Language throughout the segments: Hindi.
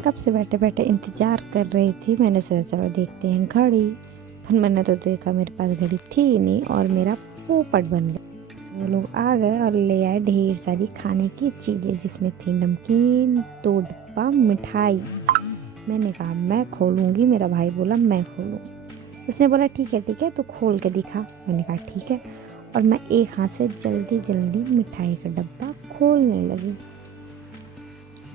कब से बैठे बैठे इंतज़ार कर रही थी। मैंने सोचा चलो देखते हैं घड़ी, फिर मैंने तो देखा मेरे पास घड़ी थी ही नहीं और मेरा पोपट बन गया। वो लोग आ गए और ले आए ढेर सारी खाने की चीज़ें, जिसमें थी नमकीन, 2 डिब्बा मिठाई। मैंने कहा मैं खोलूँगी, मेरा भाई बोला मैं खोलूँ। उसने बोला ठीक है तो खोल के दिखा। मैंने कहा ठीक है, और मैं एक हाथ से जल्दी जल्दी मिठाई का डब्बा खोलने लगी।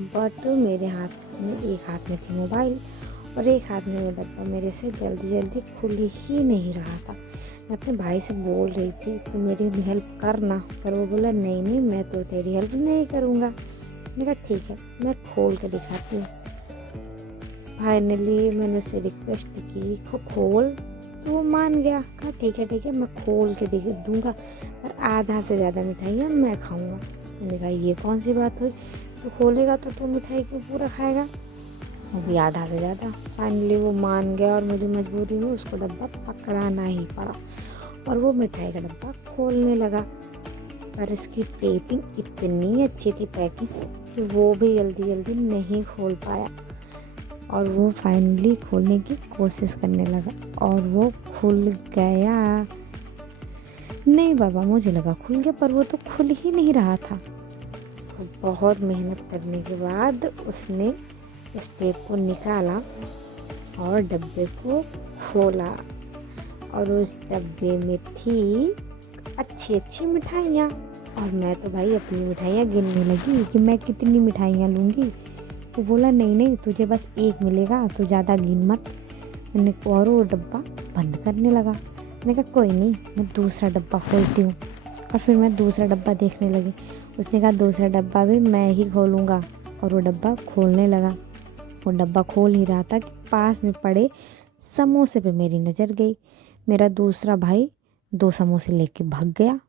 बट मेरे हाथ में, एक हाथ में थी मोबाइल और एक हाथ में वो डब्बा मेरे से जल्दी जल्दी खुल ही नहीं रहा था। मैं अपने भाई से बोल रही थी तो मेरी भी हेल्प करना, पर वो बोला नहीं नहीं मैं तो तेरी हेल्प नहीं करूँगा। मैंने कहा ठीक है मैं खोल के दिखाती हूँ। फाइनली मैंने उससे रिक्वेस्ट की खोल, तो वो मान गया। कहा ठीक है मैं खोल के देख दूँगा, पर आधा से ज़्यादा मिठाइयाँ मैं खाऊँगा। मैंने कहा ये कौन सी बात हुई, तो खोलेगा तो तू मिठाई क्यों पूरा खाएगा, वो भी आधा से ज़्यादा। फाइनली वो मान गया और मुझे मजबूरी में उसको डब्बा पकड़ाना ही पड़ा और वो मिठाई का डब्बा खोलने लगा। पर इसकी टेपिंग इतनी अच्छी थी, पैकिंग, कि वो भी जल्दी जल्दी नहीं खोल पाया। और वो फाइनली खोलने की कोशिश करने लगा और वो खुल गया। नहीं बाबा, मुझे लगा खुल गया, पर वो तो खुल ही नहीं रहा था। बहुत मेहनत करने के बाद उसने उस टेप को निकाला और डब्बे को खोला और उस डब्बे में थी अच्छी अच्छी मिठाइयाँ। और मैं तो भाई अपनी मिठाइयाँ गिनने लगी कि मैं कितनी मिठाइयाँ लूँगी। तो बोला नहीं नहीं तुझे बस एक मिलेगा, तो ज़्यादा गिन मत। मैंने और वो डब्बा बंद करने लगा। मैंने कहा कोई नहीं, मैं दूसरा डब्बा खोलती हूँ। और फिर मैं दूसरा डब्बा देखने लगी। उसने कहा दूसरा डब्बा भी मैं ही खोलूँगा, और वो डब्बा खोलने लगा। वो डब्बा खोल ही रहा था कि पास में पड़े समोसे पे मेरी नज़र गई। मेरा दूसरा भाई 2 समोसे लेके भाग गया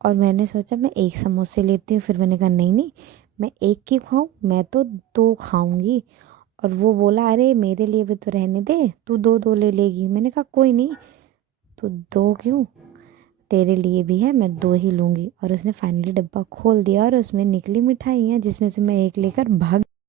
और मैंने सोचा मैं एक समोसे लेती हूँ। फिर मैंने कहा नहीं नहीं मैं एक क्यों खाऊँ, मैं तो 2 खाऊँगी। और वो बोला अरे मेरे लिए भी तो रहने दे, तू 2 ले लेगी। मैंने कहा कोई नहीं, तू 2 क्यों, तेरे लिए भी है, मैं 2 ही लूँगी। और उसने फाइनली डब्बा खोल दिया और उसमें निकली मिठाइयाँ, जिसमें से मैं एक लेकर भाग